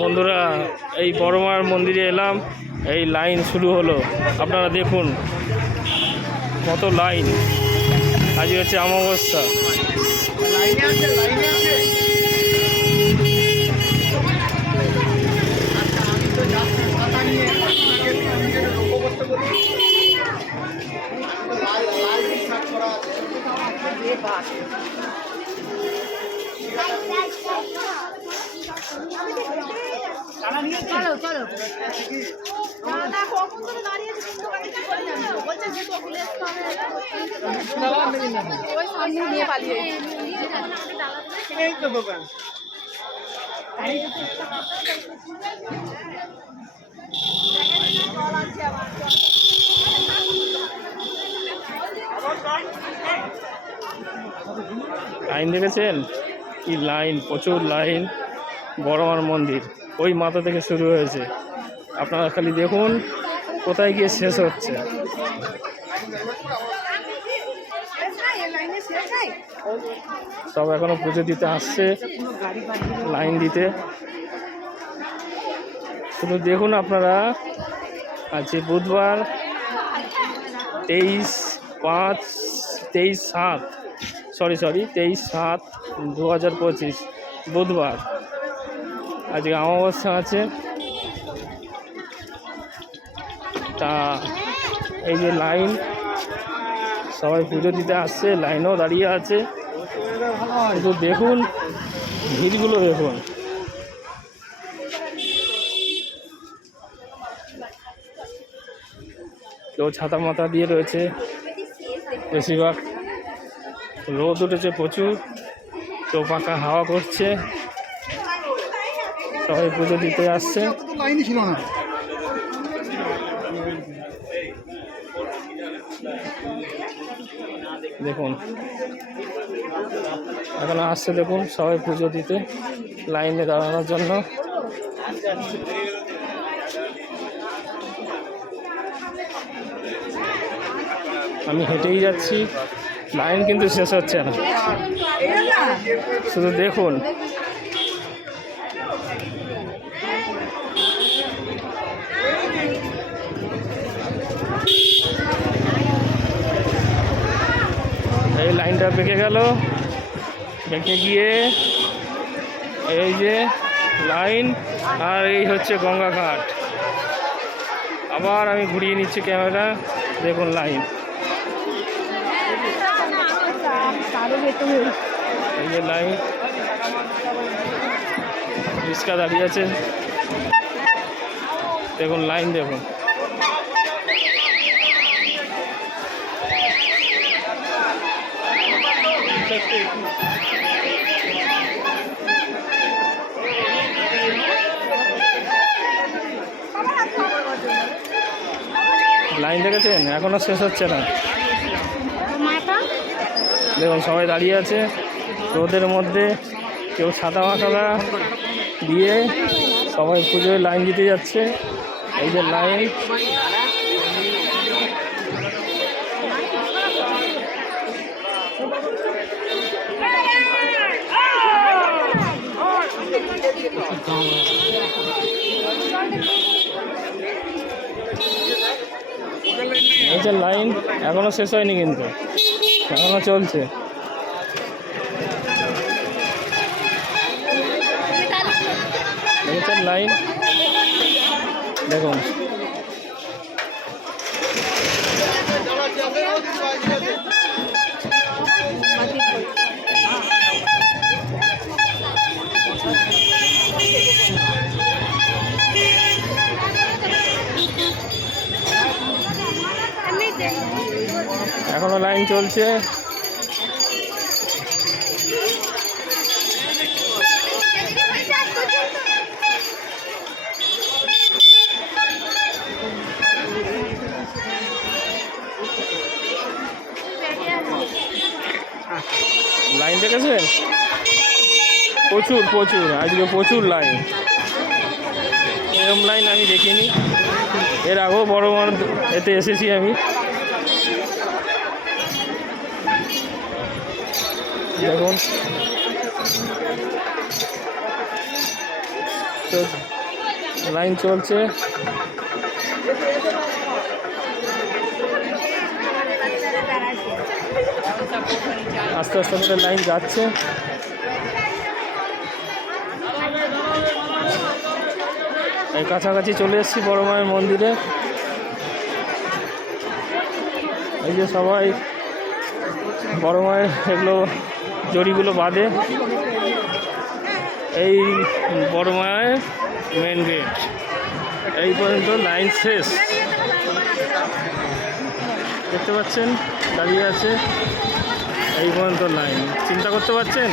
বন্ধুরা, এই বড়মার মন্দিরে এলাম, এই লাইন শুরু হলো। আপনারা দেখুন কত লাইন। আজ হচ্ছে অমাবস্যা। চলো চলো কখন ধরে দাঁড়িয়ে নিয়ে পালিয়ে লাইন দেখেছেন? কি লাইন, প্রচুর লাইন। বড়মার মন্দির ওই মাথা থেকে শুরু হয়েছে। আপনারা খালি দেখুন কোথায় গিয়ে শেষ হচ্ছে। সব এখনো পুজো দিতে আসছে, লাইন দিতে। শুধু দেখুন আপনারা, আজকে বুধবার 23/7/2025 বুধবার। আজকে অমাবস্যা আছে। তা এই যে লাইন, সবাই পুজো দিতে আসছে, লাইনও দাঁড়িয়ে আছে। শুধু দেখুন ভিড়গুলো দেখুন। কেউ ছাতা মাথা দিয়ে রয়েছে, বেশিরভাগ রোদ উঠেছে প্রচুর। কেউ পাকা হাওয়া করছে, সবাই পুজো দিতে আসছে। দেখুন এখন আসছে, দেখুন সবাই পুজো দিতে লাইনে দাঁড়ানোর জন্য। আমি হেঁটেই যাচ্ছি, লাইন কিন্তু শেষ হচ্ছে না। শুধু দেখুন এই লাইনটা বেঁকে গেল, বেঁকে গিয়ে এই যে লাইন, আর এই হচ্ছে গঙ্গা ঘাট। আবার আমি ঘুরিয়ে নিচ্ছি ক্যামেরা, দেখুন লাইন। এই যে লাইন, রিক্সা দাঁড়িয়ে আছে, দেখুন লাইন দেখুন। লাইন দেখেছেন? এখনো শেষ হচ্ছে না। দেখুন সবাই দাঁড়িয়ে আছে রোদের মধ্যে, কেউ ছাতা মাথা দিয়ে সবাই পুজোয় লাইন দিতে যাচ্ছে। এই যে লাইন, এই যে লাইন এখনো শেষ হয়নি, কিন্তু এখনো চলছে। দেখেছেন লাইন, দেখুন এখনো লাইন চলছে। লাইন দেখেছেন? প্রচুর প্রচুর, আজকে প্রচুর লাইন। এরকম লাইন আমি দেখিনি, এর আগেও বড় এতে এসেছি আমি। দেখুন তো লাইন চলছে। আস্তে আস্তে করে লাইন যাচ্ছে। এই কাছাকাছি চলে এসেছি বড় মায়ের মন্দিরে। এই যে সবাই বড় মায়ের এগুলো জড়িগুলো বাঁধে। এই বড় মায়ের মেন গেট, এই পর্যন্ত লাইন শেষ। দেখতে পাচ্ছেন দাঁড়িয়ে আছে, এই পর্যন্ত লাইন। চিন্তা করতে পারছেন